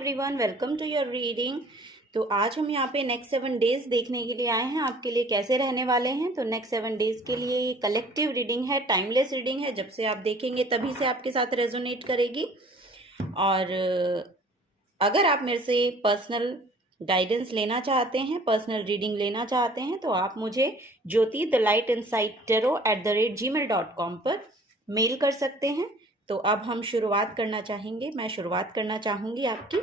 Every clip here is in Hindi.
Everyone, welcome to your reading. तो आज हम यहाँ पे नेक्स्ट 7 डेज देखने के लिए आए हैं, आपके लिए कैसे रहने वाले हैं। तो नेक्स्ट 7 डेज के लिए ये कलेक्टिव रीडिंग है, टाइमलेस रीडिंग है। जब से आप देखेंगे तभी से आपके साथ रेजोनेट करेगी। और अगर आप मेरे से पर्सनल गाइडेंस लेना चाहते हैं, पर्सनल रीडिंग लेना चाहते हैं, तो आप मुझे jyoti@gmail.com पर मेल कर सकते हैं। तो अब हम शुरुआत करना चाहेंगे, मैं शुरुआत करना चाहूँगी आपकी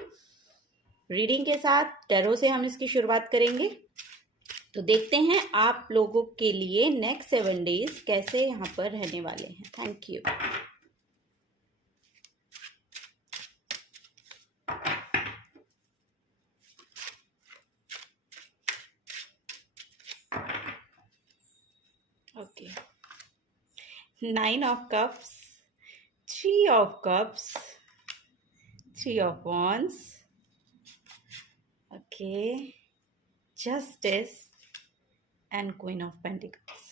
रीडिंग के साथ। टैरो से हम इसकी शुरुआत करेंगे। तो देखते हैं आप लोगों के लिए नेक्स्ट 7 डेज कैसे यहाँ पर रहने वाले हैं। Thank you. Okay, 9 of cups, 3 of cups, 3 of wands, okay, justice and queen of pentacles।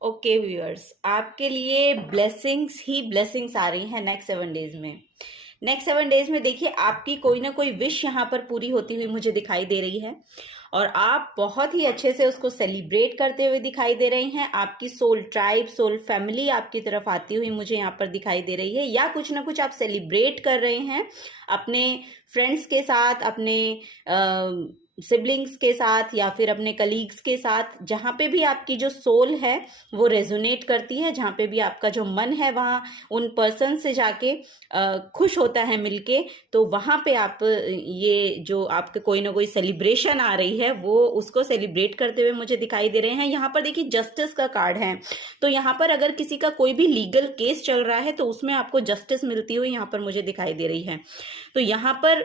Okay viewers, आपके लिए ब्लेसिंग्स ही ब्लेसिंग्स आ रही हैं नेक्स्ट 7 डेज में। नेक्स्ट 7 डेज में देखिए आपकी कोई ना कोई विश यहाँ पर पूरी होती हुई मुझे दिखाई दे रही है और आप बहुत ही अच्छे से उसको सेलिब्रेट करते हुए दिखाई दे रही हैं। आपकी सोल ट्राइब, सोल फैमिली आपकी तरफ आती हुई मुझे यहाँ पर दिखाई दे रही है, या कुछ ना कुछ आप सेलिब्रेट कर रहे हैं अपने फ्रेंड्स के साथ, अपने सिबलिंग्स के साथ, या फिर अपने कलीग्स के साथ। जहाँ पे भी आपकी जो सोल है वो रेजोनेट करती है, जहाँ पे भी आपका जो मन है वहाँ उन पर्सन से जाके खुश होता है मिलके, तो वहाँ पे आप ये जो आपके कोई ना कोई सेलिब्रेशन आ रही है वो उसको सेलिब्रेट करते हुए मुझे दिखाई दे रहे हैं। यहाँ पर देखिए जस्टिस का कार्ड है, तो यहाँ पर अगर किसी का कोई भी लीगल केस चल रहा है तो उसमें आपको जस्टिस मिलती हुई यहाँ पर मुझे दिखाई दे रही है। तो यहाँ पर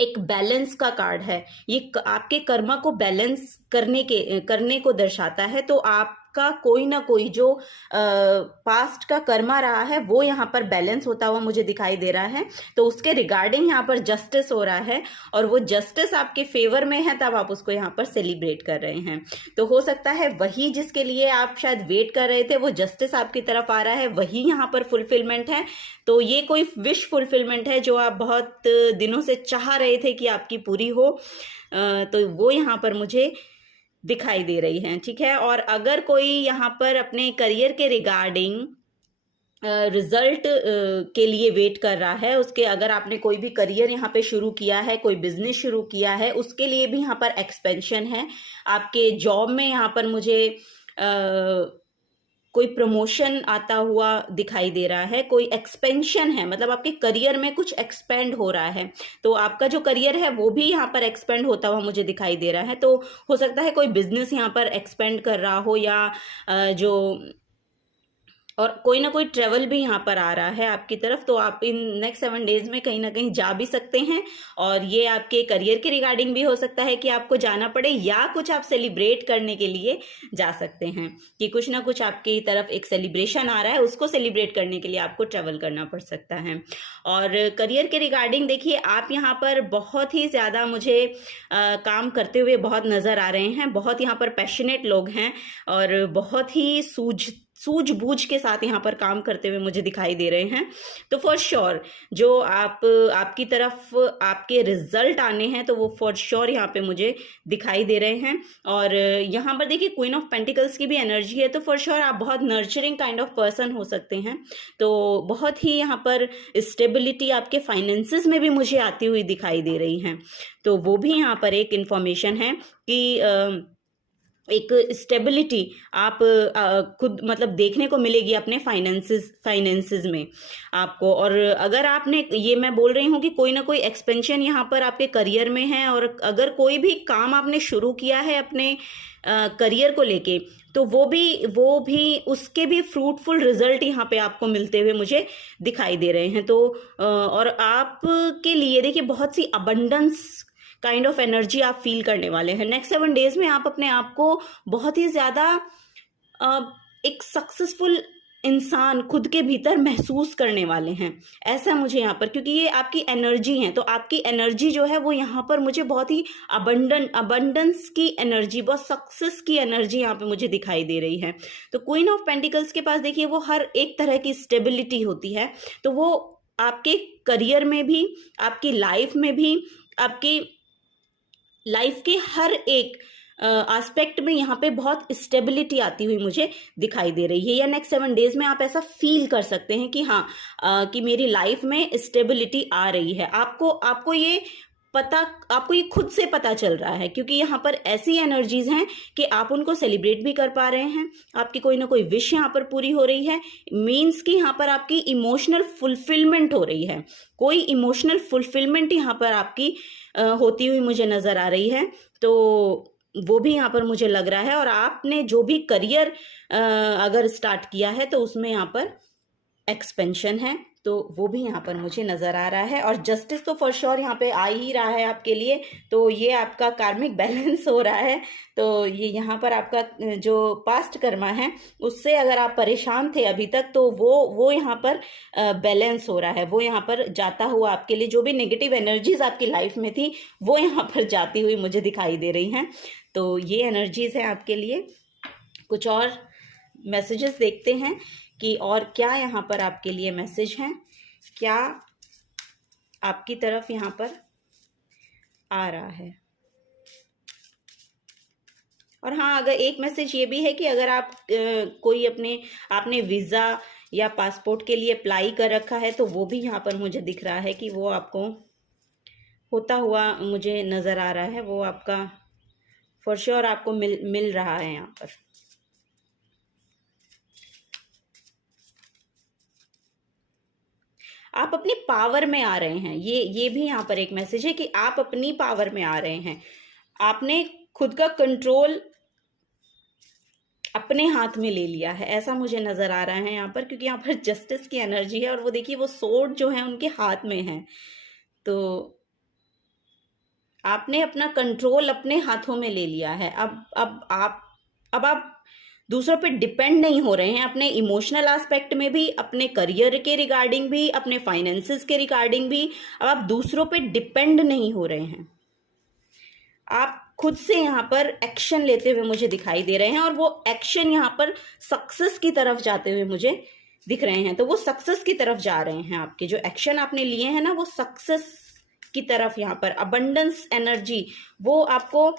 एक बैलेंस का कार्ड है, ये आपके कर्मा को बैलेंस करने को दर्शाता है। तो आपका कोई ना कोई जो पास्ट का कर्मा रहा है वो यहाँ पर बैलेंस होता हुआ मुझे दिखाई दे रहा है। तो उसके रिगार्डिंग यहाँ पर जस्टिस हो रहा है और वो जस्टिस आपके फेवर में है, तब आप उसको यहाँ पर सेलिब्रेट कर रहे हैं। तो हो सकता है वही जिसके लिए आप शायद वेट कर रहे थे, वो जस्टिस आपकी तरफ आ रहा है, वही यहाँ पर फुलफिलमेंट है। तो ये कोई विश फुलफिलमेंट है जो आप बहुत दिनों से चाह रहे थे कि आपकी पूरी हो, तो वो यहाँ पर मुझे दिखाई दे रही है। ठीक है, और अगर कोई यहाँ पर अपने करियर के रिगार्डिंग रिजल्ट के लिए वेट कर रहा है, उसके अगर आपने कोई भी करियर यहाँ पे शुरू किया है, कोई बिजनेस शुरू किया है, उसके लिए भी यहाँ पर एक्सपेंशन है। आपके जॉब में यहाँ पर मुझे कोई प्रमोशन आता हुआ दिखाई दे रहा है, कोई एक्सपेंशन है, मतलब आपके करियर में कुछ एक्सपेंड हो रहा है। तो आपका जो करियर है वो भी यहाँ पर एक्सपेंड होता हुआ मुझे दिखाई दे रहा है। तो हो सकता है कोई बिजनेस यहाँ पर एक्सपेंड कर रहा हो, या जो और कोई ना कोई ट्रेवल भी यहाँ पर आ रहा है आपकी तरफ। तो आप इन नेक्स्ट 7 डेज में कहीं ना कहीं जा भी सकते हैं, और ये आपके करियर के रिगार्डिंग भी हो सकता है कि आपको जाना पड़े, या कुछ आप सेलिब्रेट करने के लिए जा सकते हैं कि कुछ ना कुछ आपकी तरफ एक सेलिब्रेशन आ रहा है, उसको सेलिब्रेट करने के लिए आपको ट्रेवल करना पड़ सकता है। और करियर के रिगार्डिंग देखिए आप यहाँ पर बहुत ही ज़्यादा मुझे काम करते हुए बहुत नज़र आ रहे हैं। बहुत यहाँ पर पैशनेट लोग हैं और बहुत ही सूझबूझ के साथ यहाँ पर काम करते हुए मुझे दिखाई दे रहे हैं। तो फॉर श्योर जो आपकी तरफ आपके रिजल्ट आने हैं, तो वो फॉर श्योर यहाँ पे मुझे दिखाई दे रहे हैं। और यहाँ पर देखिए क्वीन ऑफ पेंटिकल्स की भी एनर्जी है, तो फॉर श्योर आप बहुत नर्चरिंग काइंड ऑफ पर्सन हो सकते हैं। तो बहुत ही यहाँ पर स्टेबिलिटी आपके फाइनेंसेस में भी मुझे आती हुई दिखाई दे रही है। तो वो भी यहाँ पर एक इन्फॉर्मेशन है कि एक स्टेबिलिटी आप खुद मतलब देखने को मिलेगी अपने फाइनेंसेस में आपको। और अगर आपने, ये मैं बोल रही हूँ कि कोई ना कोई एक्सपेंशन यहाँ पर आपके करियर में है, और अगर कोई भी काम आपने शुरू किया है अपने करियर को लेके, तो वो भी उसके भी फ्रूटफुल रिजल्ट यहाँ पे आपको मिलते हुए मुझे दिखाई दे रहे हैं। तो और आपके लिए देखिए बहुत सी अबंडेंस काइंड ऑफ एनर्जी आप फील करने वाले हैं नेक्स्ट 7 डेज में। आप अपने आप को बहुत ही ज़्यादा एक सक्सेसफुल इंसान खुद के भीतर महसूस करने वाले हैं, ऐसा मुझे यहाँ पर, क्योंकि ये आपकी एनर्जी है। तो आपकी एनर्जी जो है वो यहाँ पर मुझे बहुत ही अबंडेंस की एनर्जी, बहुत सक्सेस की एनर्जी यहाँ पे मुझे दिखाई दे रही है। तो क्वीन ऑफ पेंटिकल्स के पास देखिए वो हर एक तरह की स्टेबिलिटी होती है, तो वो आपके करियर में भी, आपकी लाइफ में भी, आपकी लाइफ के हर एक एस्पेक्ट में यहाँ पे बहुत स्टेबिलिटी आती हुई मुझे दिखाई दे रही है। या नेक्स्ट 7 डेज में आप ऐसा फील कर सकते हैं कि हाँ, कि मेरी लाइफ में स्टेबिलिटी आ रही है। आपको ये खुद से पता चल रहा है, क्योंकि यहाँ पर ऐसी एनर्जीज हैं कि आप उनको सेलिब्रेट भी कर पा रहे हैं, आपकी कोई ना कोई विश यहाँ पर पूरी हो रही है। मीन्स कि यहाँ पर आपकी इमोशनल फुलफिलमेंट हो रही है, कोई इमोशनल फुलफिलमेंट यहाँ पर आपकी होती हुई मुझे नज़र आ रही है। तो वो भी यहाँ पर मुझे लग रहा है। और आपने जो भी करियर अगर स्टार्ट किया है तो उसमें यहाँ पर एक्सपेंशन है, तो वो भी यहाँ पर मुझे नज़र आ रहा है। और जस्टिस तो फॉर श्योर यहाँ पे आ ही रहा है आपके लिए, तो ये आपका कार्मिक बैलेंस हो रहा है। तो ये यहाँ पर आपका जो पास्ट कर्मा है उससे अगर आप परेशान थे अभी तक, तो वो यहाँ पर बैलेंस हो रहा है, वो यहाँ पर जाता हुआ आपके लिए, जो भी नेगेटिव एनर्जीज आपकी लाइफ में थी वो यहाँ पर जाती हुई मुझे दिखाई दे रही हैं। तो ये एनर्जीज हैं आपके लिए। कुछ और मैसेजेस देखते हैं कि और क्या यहाँ पर आपके लिए मैसेज हैं, क्या आपकी तरफ यहाँ पर आ रहा है। और हाँ, अगर एक मैसेज ये भी है कि अगर आप कोई आपने वीज़ा या पासपोर्ट के लिए अप्लाई कर रखा है, तो वो भी यहाँ पर मुझे दिख रहा है कि वो आपको होता हुआ मुझे नज़र आ रहा है। वो आपका फॉर श्योर आपको मिल रहा है यहाँ पर। आप अपनी पावर में आ रहे हैं, ये भी यहाँ पर एक मैसेज है कि आप अपनी पावर में आ रहे हैं। आपने खुद का कंट्रोल अपने हाथ में ले लिया है, ऐसा मुझे नजर आ रहा है यहाँ पर, क्योंकि यहाँ पर जस्टिस की एनर्जी है और वो देखिए वो सोर्ड जो है उनके हाथ में है। तो आपने अपना कंट्रोल अपने हाथों में ले लिया है। अब आप दूसरों पे डिपेंड नहीं हो रहे हैं, अपने इमोशनल एस्पेक्ट में भी, अपने करियर के रिगार्डिंग भी, अपने फाइनेंसेस के रिगार्डिंग भी। अब आप दूसरों पे डिपेंड नहीं हो रहे हैं, आप खुद से यहाँ पर एक्शन लेते हुए मुझे दिखाई दे रहे हैं। और वो एक्शन यहाँ पर सक्सेस की तरफ जाते हुए मुझे दिख रहे हैं। तो वो सक्सेस की तरफ जा रहे हैं, आपके जो एक्शन आपने लिए हैं ना, वो सक्सेस की तरफ। यहाँ पर अबंडेंस एनर्जी, वो आपको,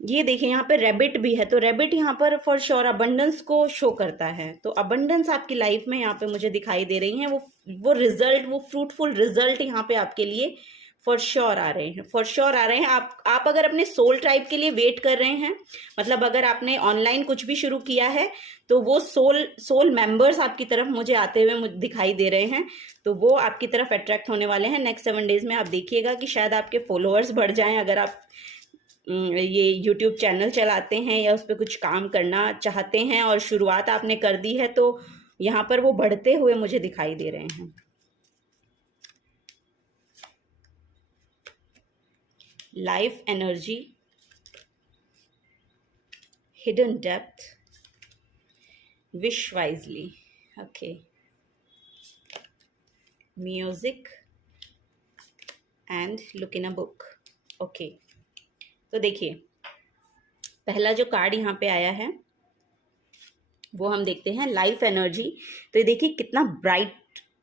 ये देखिए यहाँ पे रैबिट भी है, तो रैबिट यहाँ पर फॉर श्योर अबंडेंस को शो करता है। तो अबंडेंस आपकी लाइफ में यहाँ पे मुझे दिखाई दे रही हैं। वो रिजल्ट, वो फ्रूटफुल रिजल्ट यहाँ पे आपके लिए फॉर श्योर आ रहे हैं, फॉर श्योर आ रहे हैं। आप अगर अपने सोल ट्राइब के लिए वेट कर रहे हैं, मतलब अगर आपने ऑनलाइन कुछ भी शुरू किया है, तो वो सोल मेंबर्स आपकी तरफ मुझे आते हुए दिखाई दे रहे हैं। तो वो आपकी तरफ अट्रैक्ट होने वाले हैं नेक्स्ट 7 डेज में। आप देखिएगा कि शायद आपके फॉलोअर्स बढ़ जाएं। अगर आप ये यूट्यूब चैनल चलाते हैं या उस पर कुछ काम करना चाहते हैं और शुरुआत आपने कर दी है, तो यहाँ पर वो बढ़ते हुए मुझे दिखाई दे रहे हैं। Life energy, hidden depth, wish wisely, okay, music and look in a book, okay. तो देखिए पहला जो कार्ड यहाँ पे आया है वो हम देखते हैं लाइफ एनर्जी। तो ये देखिए कितना ब्राइट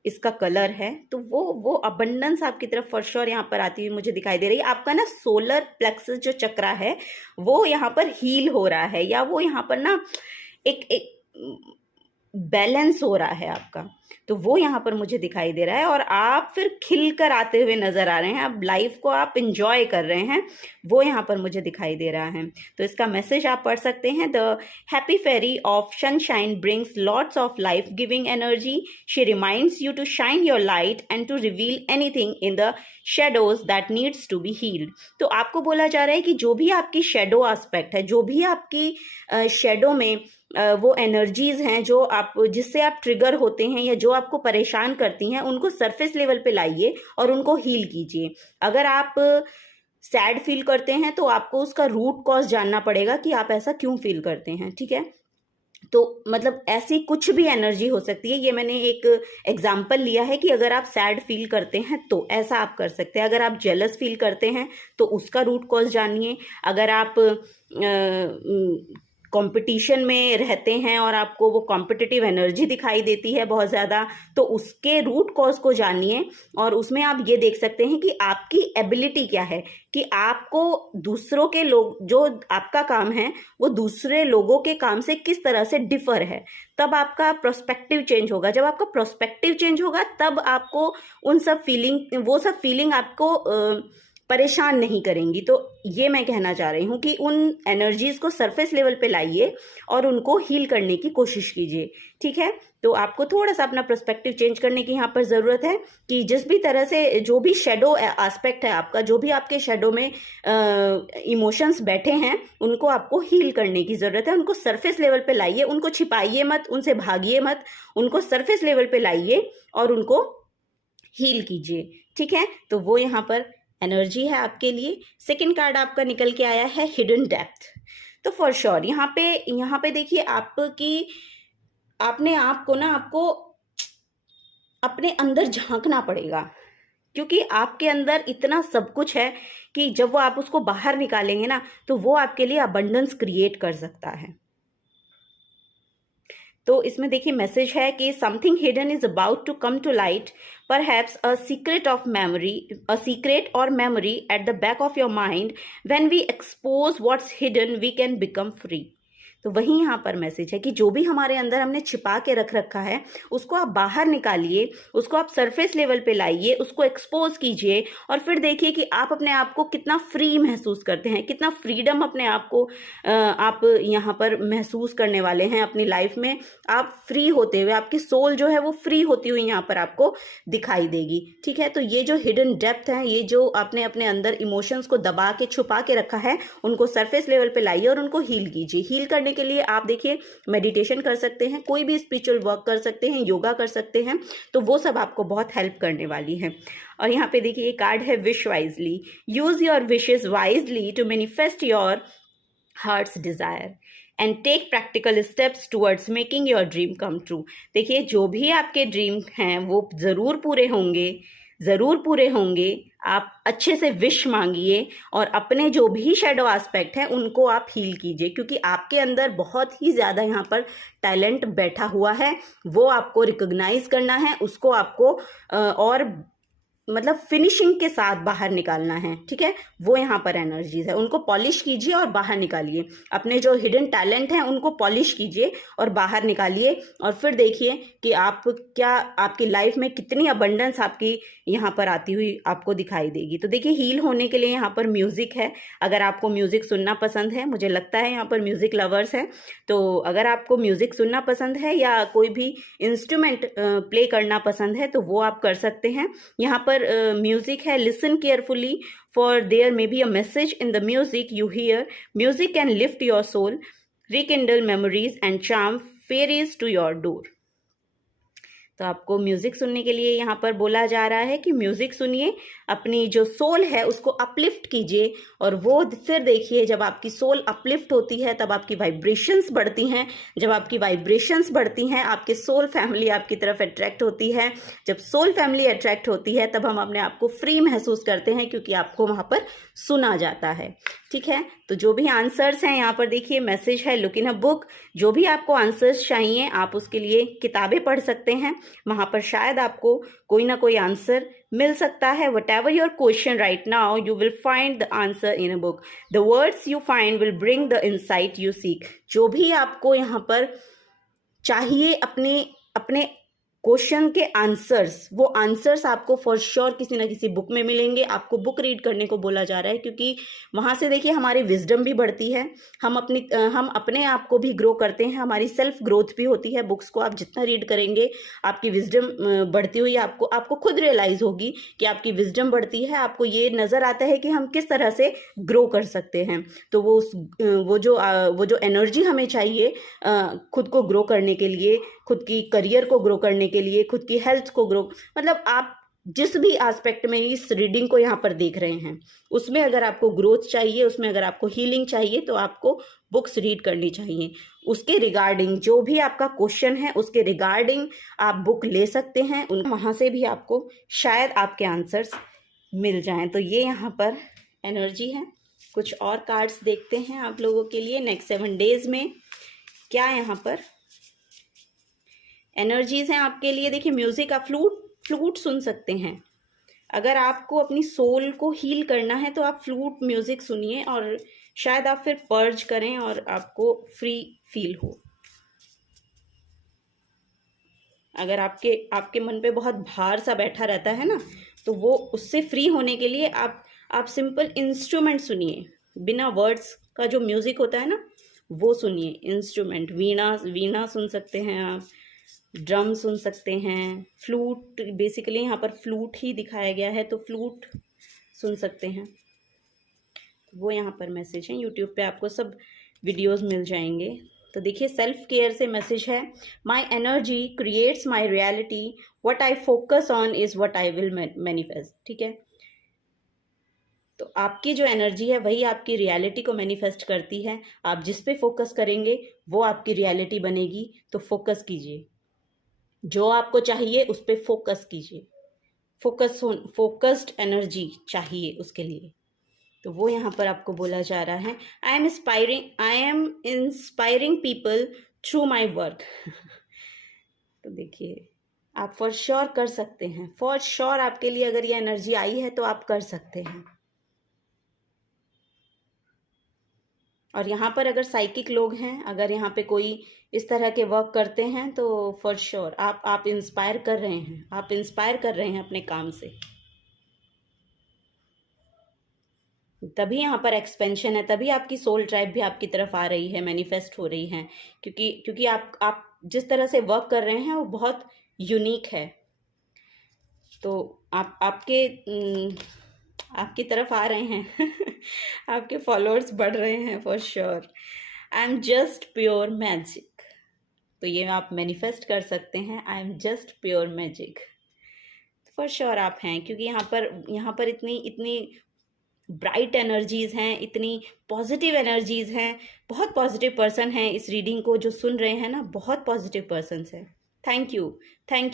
इसका कलर है। तो वो अबंडेंस आपकी तरफ फॉर श्योर यहाँ पर आती हुई मुझे दिखाई दे रही है। आपका ना सोलर प्लेक्सस जो चक्रा है वो यहाँ पर हील हो रहा है, या वो यहाँ पर ना एक बैलेंस हो रहा है आपका। तो वो यहाँ पर मुझे दिखाई दे रहा है और आप फिर खिल कर आते हुए नजर आ रहे हैं। अब लाइफ को आप इंजॉय कर रहे हैं, वो यहाँ पर मुझे दिखाई दे रहा है। तो इसका मैसेज आप पढ़ सकते हैं। The happy fairy of sunshine brings lots of life giving energy. She reminds you to shine your light and to reveal anything in the shadows that needs to be healed. तो आपको बोला जा रहा है कि जो भी आपकी शेडो एस्पेक्ट है, जो भी आपकी शेडो में वो एनर्जीज हैं जो आप, जिससे आप ट्रिगर होते हैं या जो आपको परेशान करती हैं, उनको सरफेस लेवल पे लाइए और उनको हील कीजिए। अगर आप सैड फील करते हैं तो आपको उसका रूट कॉज जानना पड़ेगा कि आप ऐसा क्यों फील करते हैं, ठीक है। तो मतलब ऐसी कुछ भी एनर्जी हो सकती है। ये मैंने एक एग्जाम्पल लिया है कि अगर आप सैड फील करते हैं तो ऐसा आप कर सकते हैं। अगर आप जेलस फील करते हैं तो उसका रूट कॉज जानिए। अगर आप कंपटीशन में रहते हैं और आपको वो कॉम्पिटिटिव एनर्जी दिखाई देती है बहुत ज़्यादा, तो उसके रूट कॉज को जानिए और उसमें आप ये देख सकते हैं कि आपकी एबिलिटी क्या है, कि आपको दूसरों के लोग, जो आपका काम है वो दूसरे लोगों के काम से किस तरह से डिफर है। तब आपका प्रोस्पेक्टिव चेंज होगा। जब आपका प्रोस्पेक्टिव चेंज होगा तब आपको उन सब फीलिंग, वो सब फीलिंग आपको परेशान नहीं करेंगी। तो ये मैं कहना चाह रही हूँ कि उन एनर्जीज को सरफेस लेवल पे लाइए और उनको हील करने की कोशिश कीजिए। ठीक है, तो आपको थोड़ा सा अपना पर्सपेक्टिव चेंज करने की यहाँ पर ज़रूरत है कि जिस भी तरह से जो भी शेडो एस्पेक्ट है आपका, जो भी आपके शेडो में इमोशंस बैठे हैं, उनको आपको हील करने की ज़रूरत है। उनको सरफेस लेवल पे लाइए, उनको छिपाइए मत, उनसे भागिए मत, उनको सरफेस लेवल पे लाइए और उनको हील कीजिए। ठीक है, तो वो यहाँ पर एनर्जी है आपके लिए। सेकंड कार्ड आपका निकल के आया है हिडन डेप्थ। तो फॉर श्योर यहाँ पे देखिए आपकी, आपने आपको ना, आपको अपने अंदर झांकना पड़ेगा, क्योंकि आपके अंदर इतना सब कुछ है कि जब वो आप उसको बाहर निकालेंगे ना, तो वो आपके लिए अबंडेंस क्रिएट कर सकता है। तो इसमें देखिए मैसेज है कि something hidden is about to come to light, perhaps a secret or memory at the back of your mind. When we expose what's hidden, we can become free. तो वही यहाँ पर मैसेज है कि जो भी हमारे अंदर हमने छिपा के रख रखा है, उसको आप बाहर निकालिए, उसको आप सरफेस लेवल पे लाइए, उसको एक्सपोज कीजिए और फिर देखिए कि आप अपने आप को कितना फ्री महसूस करते हैं, कितना फ्रीडम अपने आप को आप यहाँ पर महसूस करने वाले हैं अपनी लाइफ में। आप फ्री होते हुए, आपकी सोल जो है वो फ्री होती हुई यहाँ पर आपको दिखाई देगी। ठीक है, तो ये जो हिडन डेप्थ है, ये जो आपने अपने अंदर इमोशंस को दबा के छुपा के रखा है, उनको सरफेस लेवल पे लाइए और उनको हील कीजिए। हील करने के लिए आप देखिए मेडिटेशन कर सकते हैं, कोई भी स्पिरिचुअल वर्क कर सकते हैं, योगा कर सकते हैं, तो वो सब आपको बहुत हेल्प करने वाली है। और यहाँ पे देखिए ये कार्ड है wish wisely. Use your wishes wisely to manifest your heart's desire and take practical steps towards making your dream come true. देखिए जो भी आपके ड्रीम हैं वो ज़रूर पूरे होंगे, ज़रूर पूरे होंगे। आप अच्छे से विश मांगिए और अपने जो भी शेडो एस्पेक्ट हैं उनको आप हील कीजिए, क्योंकि आपके अंदर बहुत ही ज़्यादा यहाँ पर टैलेंट बैठा हुआ है। वो आपको रिकॉग्नाइज करना है, उसको आपको और मतलब फिनिशिंग के साथ बाहर निकालना है। ठीक है, वो यहाँ पर एनर्जीज है, उनको पॉलिश कीजिए और बाहर निकालिए। अपने जो हिडन टैलेंट हैं उनको पॉलिश कीजिए और बाहर निकालिए और फिर देखिए कि आप क्या, आपकी लाइफ में कितनी अबंडेंस आपकी यहाँ पर आती हुई आपको दिखाई देगी। तो देखिए हील होने के लिए यहाँ पर म्यूज़िक है। अगर आपको म्यूज़िक सुनना पसंद है, मुझे लगता है यहाँ पर म्यूज़िक लवर्स हैं, तो अगर आपको म्यूज़िक सुनना पसंद है या कोई भी इंस्ट्रूमेंट प्ले करना पसंद है तो वो आप कर सकते हैं। यहाँ पर म्यूजिक है, listen carefully for there may be a message in the music you hear. Music can lift your soul, rekindle memories and charm fairies to your door. तो आपको म्यूज़िक सुनने के लिए यहाँ पर बोला जा रहा है कि म्यूज़िक सुनिए, अपनी जो सोल है उसको अपलिफ्ट कीजिए और वो फिर देखिए जब आपकी सोल अपलिफ्ट होती है तब आपकी वाइब्रेशंस बढ़ती हैं। जब आपकी वाइब्रेशंस बढ़ती हैं आपके सोल फैमिली आपकी तरफ अट्रैक्ट होती है। जब सोल फैमिली अट्रैक्ट होती है तब हम अपने आप को फ्री महसूस करते हैं, क्योंकि आपको वहाँ पर सुना जाता है। ठीक है, तो जो भी आंसर्स हैं यहाँ पर देखिए मैसेज है लुक इन अ बुक। जो भी आपको आंसर्स चाहिए आप उसके लिए किताबें पढ़ सकते हैं, वहाँ पर शायद आपको कोई ना कोई आंसर मिल सकता है। What ever your question right now you will find the answer in a book. The words you find will bring the insight you seek. जो भी आपको यहाँ पर चाहिए अपने अपने क्वेश्चन के आंसर्स, वो आंसर्स आपको फॉर श्योर किसी ना किसी बुक में मिलेंगे। आपको बुक रीड करने को बोला जा रहा है, क्योंकि वहाँ से देखिए हमारी विजडम भी बढ़ती है, हम अपने आप को भी ग्रो करते हैं, हमारी सेल्फ ग्रोथ भी होती है। बुक्स को आप जितना रीड करेंगे आपकी विजडम बढ़ती हुई आपको खुद रियलाइज़ होगी कि आपकी विजडम बढ़ती है। आपको ये नज़र आता है कि हम किस तरह से ग्रो कर सकते हैं। तो वो जो एनर्जी हमें चाहिए खुद को ग्रो करने के लिए, खुद की करियर को ग्रो करने के लिए, खुद की हेल्थ को ग्रो, मतलब आप जिस भी एस्पेक्ट में इस रीडिंग को यहाँ पर देख रहे हैं उसमें अगर आपको ग्रोथ चाहिए, उसमें अगर आपको हीलिंग चाहिए तो आपको बुक्स रीड करनी चाहिए। उसके रिगार्डिंग जो भी आपका क्वेश्चन है उसके रिगार्डिंग आप बुक ले सकते हैं, वहाँ से भी आपको शायद आपके आंसर्स मिल जाएं। तो ये यहाँ पर एनर्जी है। कुछ और कार्ड्स देखते हैं आप लोगों के लिए नेक्स्ट 7 डेज में क्या यहाँ पर एनर्जीज हैं आपके लिए। देखिए म्यूजिक, आप फ्लूट सुन सकते हैं। अगर आपको अपनी सोल को हील करना है तो आप फ्लूट म्यूजिक सुनिए और शायद आप फिर पर्ज करें और आपको फ्री फील हो। अगर आपके मन पे बहुत भार सा बैठा रहता है ना, तो वो उससे फ्री होने के लिए आप सिंपल इंस्ट्रूमेंट सुनिए, बिना वर्ड्स का जो म्यूजिक होता है ना वो सुनिए। इंस्ट्रूमेंट, वीणा सुन सकते हैं आप, ड्रम सुन सकते हैं, फ्लूट, बेसिकली यहाँ पर फ्लूट ही दिखाया गया है तो फ्लूट सुन सकते हैं। वो यहाँ पर मैसेज है, यूट्यूब पे आपको सब वीडियोस मिल जाएंगे। तो देखिए सेल्फ केयर से मैसेज है, my energy creates my reality, what I focus on is what I will manifest. ठीक है, तो आपकी जो एनर्जी है वही आपकी रियलिटी को मैनिफेस्ट करती है। आप जिस पे फोकस करेंगे वो आपकी रियलिटी बनेगी। तो फोकस कीजिए, जो आपको चाहिए उस पर फोकस कीजिए। फोकस्ड एनर्जी चाहिए उसके लिए। तो वो यहाँ पर आपको बोला जा रहा है, I am inspiring people through my work. तो देखिए आप फॉर श्योर कर सकते हैं, फॉर श्योर आपके लिए अगर ये एनर्जी आई है तो आप कर सकते हैं। और यहाँ पर अगर साइकिक लोग हैं, अगर यहाँ पे कोई इस तरह के वर्क करते हैं तो फॉर श्योर आप इंस्पायर कर रहे हैं, आप इंस्पायर कर रहे हैं अपने काम से। तभी यहाँ पर एक्सपेंशन है, तभी आपकी सोल ट्राइब भी आपकी तरफ आ रही है, मैनिफेस्ट हो रही है। क्योंकि आप जिस तरह से वर्क कर रहे हैं वो बहुत यूनिक है। तो आपकी तरफ आ रहे हैं आपके फॉलोअर्स बढ़ रहे हैं for sure. I am just pure magic. तो ये आप मैनिफेस्ट कर सकते हैं, I am just pure magic. For sure आप हैं, क्योंकि यहाँ पर इतनी ब्राइट एनर्जीज हैं, इतनी पॉजिटिव एनर्जीज हैं। बहुत पॉजिटिव पर्सन हैं इस रीडिंग को जो सुन रहे हैं ना, बहुत पॉजिटिव पर्सन्स हैं। थैंक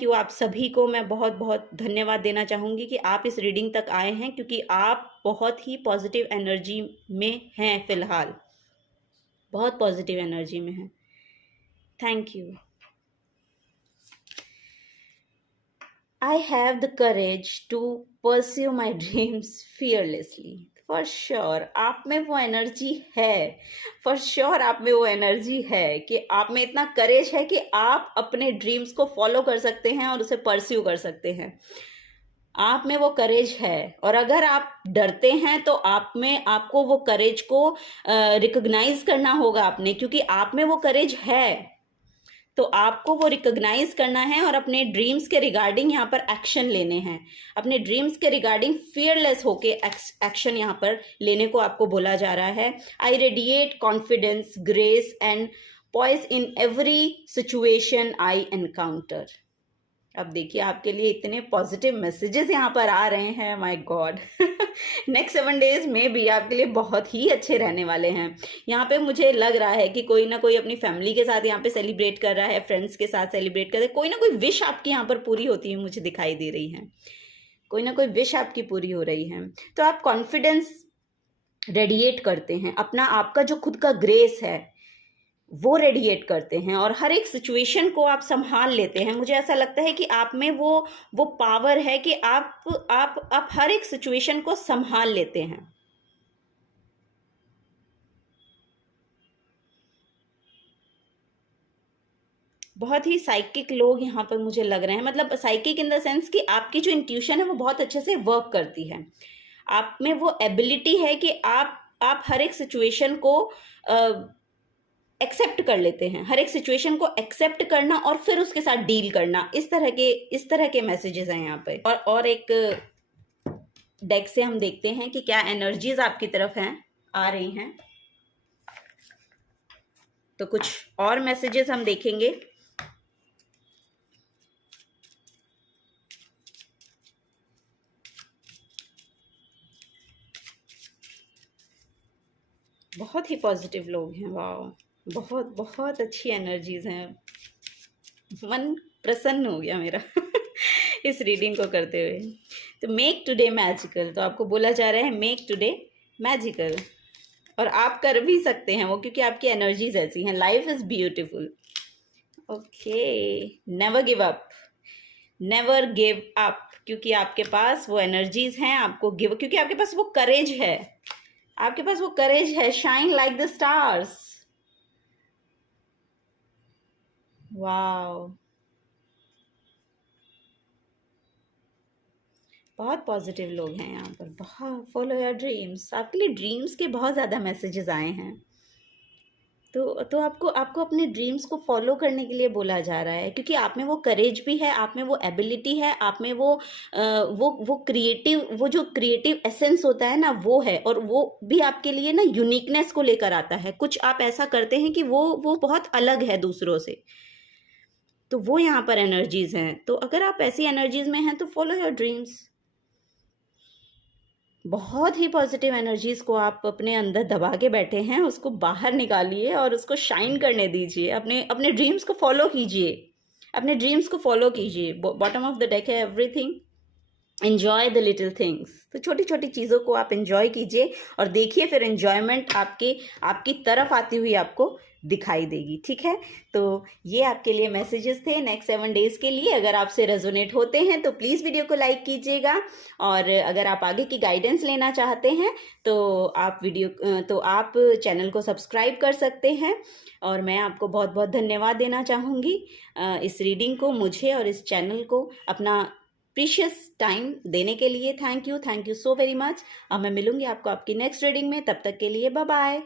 यू आप सभी को मैं बहुत बहुत धन्यवाद देना चाहूँगी कि आप इस रीडिंग तक आए हैं, क्योंकि आप बहुत ही पॉजिटिव एनर्जी में हैं फिलहाल, बहुत पॉजिटिव एनर्जी में हैं। Thank you. I have the courage to pursue my dreams fearlessly. For sure आप में वो एनर्जी है, for sure आप में वो एनर्जी है कि आप में इतना करेज है कि आप अपने ड्रीम्स को फॉलो कर सकते हैं और उसे परस्यू कर सकते हैं। आप में वो करेज है, और अगर आप डरते हैं तो आपको वो करेज को रिकॉग्नाइज करना होगा आपने, क्योंकि आप में वो करेज है। तो आपको वो रिकॉग्नाइज करना है और अपने ड्रीम्स के रिगार्डिंग यहाँ पर एक्शन लेने हैं। अपने ड्रीम्स के रिगार्डिंग फियरलेस होके एक्शन यहाँ पर लेने को आपको बोला जा रहा है। I radiate confidence, grace and poise in every situation I encounter. अब देखिए आपके लिए इतने पॉजिटिव मैसेजेस यहाँ पर आ रहे हैं, माय गॉड। नेक्स्ट 7 डेज में भी आपके लिए बहुत ही अच्छे रहने वाले हैं। यहाँ पे मुझे लग रहा है कि कोई ना कोई अपनी फैमिली के साथ यहाँ पे सेलिब्रेट कर रहा है, फ्रेंड्स के साथ सेलिब्रेट कर रहा है। कोई ना कोई विश आपकी यहाँ पर पूरी होती है, मुझे दिखाई दे रही है। कोई ना कोई विश आपकी पूरी हो रही है। तो आप कॉन्फिडेंस रेडिएट करते हैं, अपना आपका जो खुद का ग्रेस है वो रेडिएट करते हैं, और हर एक सिचुएशन को आप संभाल लेते हैं। मुझे ऐसा लगता है कि आप में वो पावर है कि आप हर एक सिचुएशन को संभाल लेते हैं। बहुत ही साइकिक लोग यहाँ पर मुझे लग रहे हैं, मतलब साइकिक इन द सेंस कि आपकी जो इंट्यूशन है वो बहुत अच्छे से वर्क करती है। आप में वो एबिलिटी है कि आप हर एक सिचुएशन को एक्सेप्ट कर लेते हैं, हर एक सिचुएशन को एक्सेप्ट करना और फिर उसके साथ डील करना। इस तरह के मैसेजेस हैं यहाँ पे। और एक डेक से हम देखते हैं कि क्या एनर्जीज आपकी तरफ हैं, आ रही हैं। तो कुछ और मैसेजेस हम देखेंगे। बहुत ही पॉजिटिव लोग हैं, वाह, बहुत बहुत अच्छी एनर्जीज हैं। मन प्रसन्न हो गया मेरा इस रीडिंग को करते हुए। तो मेक टुडे मैजिकल, तो आपको बोला जा रहा है मेक टुडे मैजिकल। और आप कर भी सकते हैं वो, क्योंकि आपकी एनर्जीज ऐसी हैं। Life is beautiful. Okay, never give up, never give up, क्योंकि आपके पास वो एनर्जीज हैं। आपको गिव, क्योंकि आपके पास वो करेज है, आपके पास वो करेज है। Shine like the stars. Wow, बहुत पॉजिटिव लोग हैं यहाँ पर। बहुत फॉलो योर ड्रीम्स, आपके लिए ड्रीम्स के बहुत ज़्यादा मैसेजेस आए हैं। तो आपको आपको अपने ड्रीम्स को फॉलो करने के लिए बोला जा रहा है, क्योंकि आप में वो करेज भी है, आप में वो एबिलिटी है, आप में वो क्रिएटिव, वो जो क्रिएटिव एसेंस होता है ना, वो है। और वो भी आपके लिए ना यूनिकनेस को लेकर आता है। कुछ आप ऐसा करते हैं कि वो बहुत अलग है दूसरों से। तो वो यहाँ पर एनर्जीज हैं। तो अगर आप ऐसी एनर्जीज में हैं तो फॉलो योर ड्रीम्स। बहुत ही पॉजिटिव एनर्जीज को आप अपने अंदर दबा के बैठे हैं, उसको बाहर निकालिए और उसको शाइन करने दीजिए। अपने अपने ड्रीम्स को फॉलो कीजिए, अपने ड्रीम्स को फॉलो कीजिए। बॉटम ऑफ द डेक है everything, enjoy the little things. तो छोटी छोटी चीज़ों को आप एन्जॉय कीजिए और देखिए, फिर एन्जॉयमेंट आपकी तरफ आती हुई आपको दिखाई देगी। ठीक है, तो ये आपके लिए मैसेजेस थे नेक्स्ट 7 डेज के लिए। अगर आपसे रेजोनेट होते हैं तो प्लीज़ वीडियो को लाइक कीजिएगा, और अगर आप आगे की गाइडेंस लेना चाहते हैं तो आप चैनल को सब्सक्राइब कर सकते हैं। और मैं आपको बहुत बहुत धन्यवाद देना चाहूँगी इस रीडिंग को, मुझे और इस चैनल को अपना प्रीशियस टाइम देने के लिए। Thank you so very much. अब मैं मिलूंगी आपको आपकी नेक्स्ट रीडिंग में। तब तक के लिए बाय बाय।